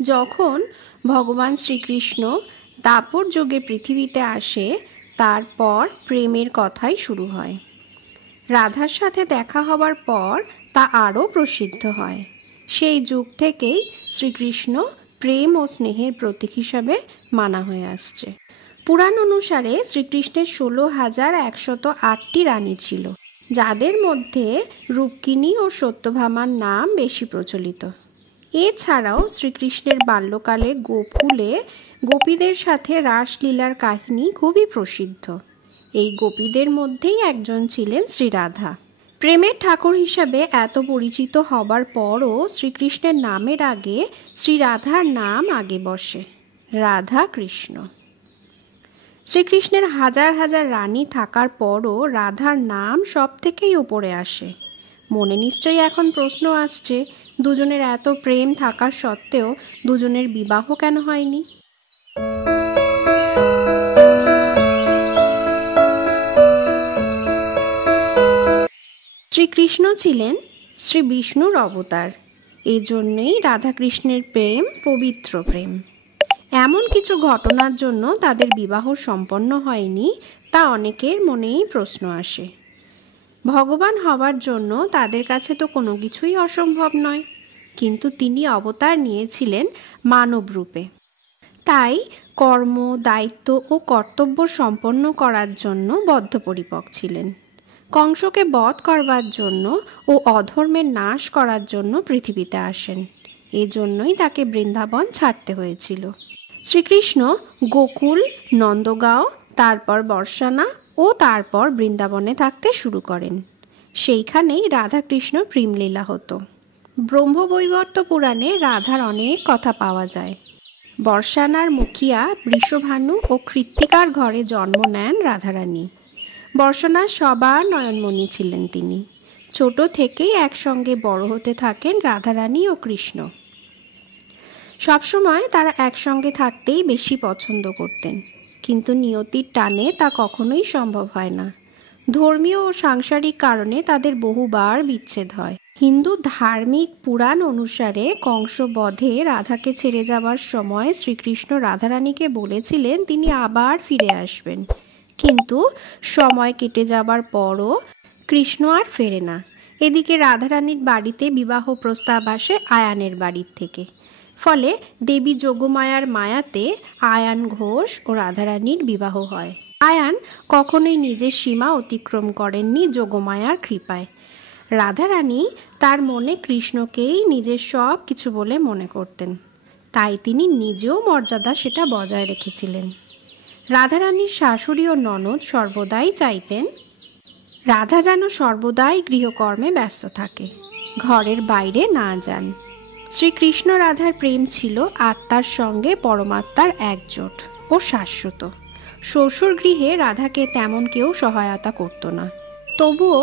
যখন ভগবান শ্রীকৃষ্ণ দাপর যুগে পৃথিবীতে আসে, তারপর প্রেমের কথাই শুরু হয়। রাধার সাথে দেখা হবার পর তা আরও প্রসিদ্ধ হয়। সেই যুগ থেকেই শ্রীকৃষ্ণ প্রেম ও স্নেহের প্রতীক হিসাবে মানা হয়ে আসছে। পুরাণ অনুসারে শ্রীকৃষ্ণের 16,108টি রানী ছিল, যাদের মধ্যে রুক্মিণী ও সত্যভামার নাম বেশি প্রচলিত। এছাড়াও শ্রীকৃষ্ণের বাল্যকালে গোকুলে গোপীদের সাথে রাসলীলার কাহিনী খুবই প্রসিদ্ধ। এই গোপীদের মধ্যেই একজন ছিলেন শ্রীরাধা। প্রেমের ঠাকুর হিসাবে এত পরিচিত হবার পরও শ্রীকৃষ্ণের নামের আগে শ্রীরাধার নাম আগে বসে, রাধা কৃষ্ণ। শ্রীকৃষ্ণের হাজার হাজার রানী থাকার পরও রাধার নাম সব থেকেই উপরে আসে। মনে নিশ্চয়ই এখন প্রশ্ন আসছে, দুজনের এত প্রেম থাকার সত্ত্বেও দুজনের বিবাহ কেন হয়নি? শ্রীকৃষ্ণ ছিলেন শ্রী বিষ্ণুর অবতার। এজন্যই রাধাকৃষ্ণের প্রেম পবিত্র প্রেম। এমন কিছু ঘটনার জন্য তাদের বিবাহ সম্পন্ন হয়নি, তা অনেকের মনেই প্রশ্ন আসে। ভগবান হবার জন্য তাদের কাছে তো কোনো কিছুই অসম্ভব নয়, কিন্তু তিনি অবতার নিয়েছিলেন মানব রূপে। তাই কর্ম, দায়িত্ব ও কর্তব্য সম্পন্ন করার জন্য বদ্ধপরিকর ছিলেন। কংসকে বধ করবার জন্য ও অধর্মের নাশ করার জন্য পৃথিবীতে আসেন। এজন্যই তাকে বৃন্দাবন ছাড়তে হয়েছিল। শ্রীকৃষ্ণ গোকুল, নন্দগাঁও, তারপর বর্ষানা ও তারপর বৃন্দাবনে থাকতে শুরু করেন। সেইখানেই রাধাকৃষ্ণ প্রেমলীলা হতো। ব্রহ্মবৈবর্ত পুরাণে রাধার অনেক কথা পাওয়া যায়। বর্ষানার মুখিয়া বৃষভানু ও কৃত্তিকার ঘরে জন্ম নেন রাধারানী। বর্ষানার সবার নয়নমণি ছিলেন তিনি। ছোট থেকেই একসঙ্গে বড় হতে থাকেন রাধারানী ও কৃষ্ণ। সবসময় তারা একসঙ্গে থাকতেই বেশি পছন্দ করতেন, কিন্তু নিয়তির টানে তা কখনোই সম্ভব হয় না। ধর্মীয় ও সাংসারিক কারণে তাদের বহুবার বিচ্ছেদ হয়। হিন্দু ধার্মিক পুরাণ অনুসারে কংস বধে রাধাকে ছেড়ে যাবার সময় শ্রীকৃষ্ণ রাধারানীকে বলেছিলেন তিনি আবার ফিরে আসবেন, কিন্তু সময় কেটে যাবার পরও কৃষ্ণ আর ফেরে না। এদিকে রাধারানীর বাড়িতে বিবাহ প্রস্তাব আসে আয়ানের বাড়ির থেকে। ফলে দেবী যোগমায়ার মায়াতে আয়ান ঘোষ ও রাধারানীর বিবাহ হয়। আয়ান কখনোই নিজের সীমা অতিক্রম করেননি যোগমায়ার কৃপায়। রাধারানী তার মনে কৃষ্ণকেই নিজের সব কিছু বলে মনে করতেন, তাই তিনি নিজেও মর্যাদা সেটা বজায় রেখেছিলেন। রাধারানীর শাশুড়ি ও ননদ সর্বদাই চাইতেন রাধা যেন সর্বদাই গৃহকর্মে ব্যস্ত থাকে, ঘরের বাইরে না যান। শ্রীকৃষ্ণ রাধার প্রেম ছিল আত্মার সঙ্গে পরমাত্মার একজোট ও শাশ্বত। শ্বশুর গৃহে রাধাকে তেমন কেউ সহায়তা করত না। তবুও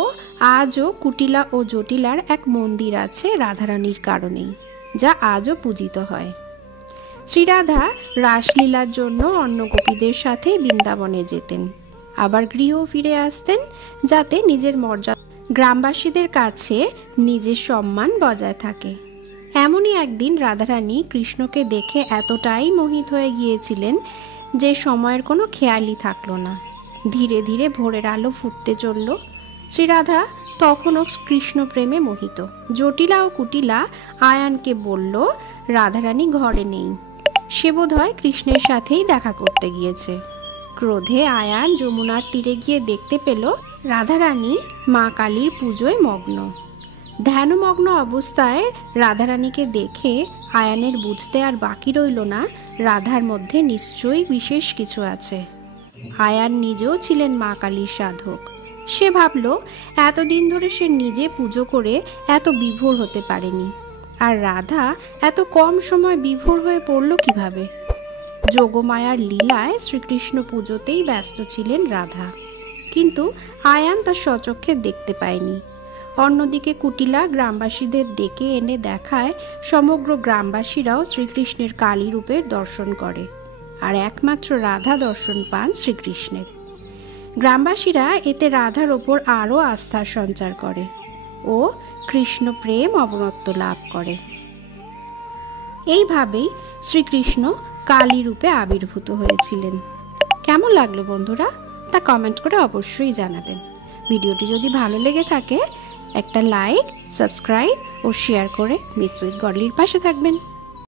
আজও কুটিলা ও জটিলার এক মন্দির আছে রাধারানীর কারণেই, যা আজও পূজিত হয়। শ্রীরাধা রাসলীলার জন্য অন্য গোপীদের সাথে বৃন্দাবনে যেতেন, আবার গৃহ ফিরে আসতেন, যাতে নিজের মর্যাদা গ্রামবাসীদের কাছে নিজের সম্মান বজায় থাকে। এমনই একদিন রাধারানী কৃষ্ণকে দেখে এতটাই মোহিত হয়ে গিয়েছিলেন যে সময়ের কোনো খেয়ালই থাকলো না। ধীরে ধীরে ভোরের আলো ফুটতে চলল। শ্রীরাধা তখনও কৃষ্ণ প্রেমে মোহিত। জটিলা ও কুটিলা আয়ানকে বলল রাধারানী ঘরে নেই, সে বোধহয় কৃষ্ণের সাথেই দেখা করতে গিয়েছে। ক্রোধে আয়ান যমুনার তীরে গিয়ে দেখতে পেল রাধারানী মা কালীর পুজোয় মগ্ন। ধ্যানমগ্ন অবস্থায় রাধারানীকে দেখে আয়ানের বুঝতে আর বাকি রইল না রাধার মধ্যে নিশ্চয়ই বিশেষ কিছু আছে। আয়ান নিজেও ছিলেন মা কালীর সাধক। সে ভাবল এতদিন ধরে সে নিজে পুজো করে এত বিভোর হতে পারেনি, আর রাধা এত কম সময় বিভোর হয়ে পড়ল কিভাবে? যোগমায়ার লীলায় শ্রীকৃষ্ণ পুজোতেই ব্যস্ত ছিলেন রাধা, কিন্তু আয়ান তা স্বচক্ষে দেখতে পায়নি। অন্যদিকে কুটিলা গ্রামবাসীদের ডেকে এনে দেখায় সমগ্র গ্রামবাসীরাও শ্রীকৃষ্ণের কালী রূপের দর্শন করে, আর একমাত্র রাধা দর্শন পান শ্রীকৃষ্ণের। গ্রামবাসীরা এতে রাধার ওপর আরও আস্থার সঞ্চার করে ও কৃষ্ণ প্রেম অবনত্ব লাভ করে। এইভাবেই শ্রীকৃষ্ণ কালী রূপে আবির্ভূত হয়েছিলেন। কেমন লাগলো বন্ধুরা, তা কমেন্ট করে অবশ্যই জানাবেন। ভিডিওটি যদি ভালো লেগে থাকে একটা লাইক, সাবস্ক্রাইব ও শেয়ার করে মিটস উইথ গডলির পাশে থাকবেন।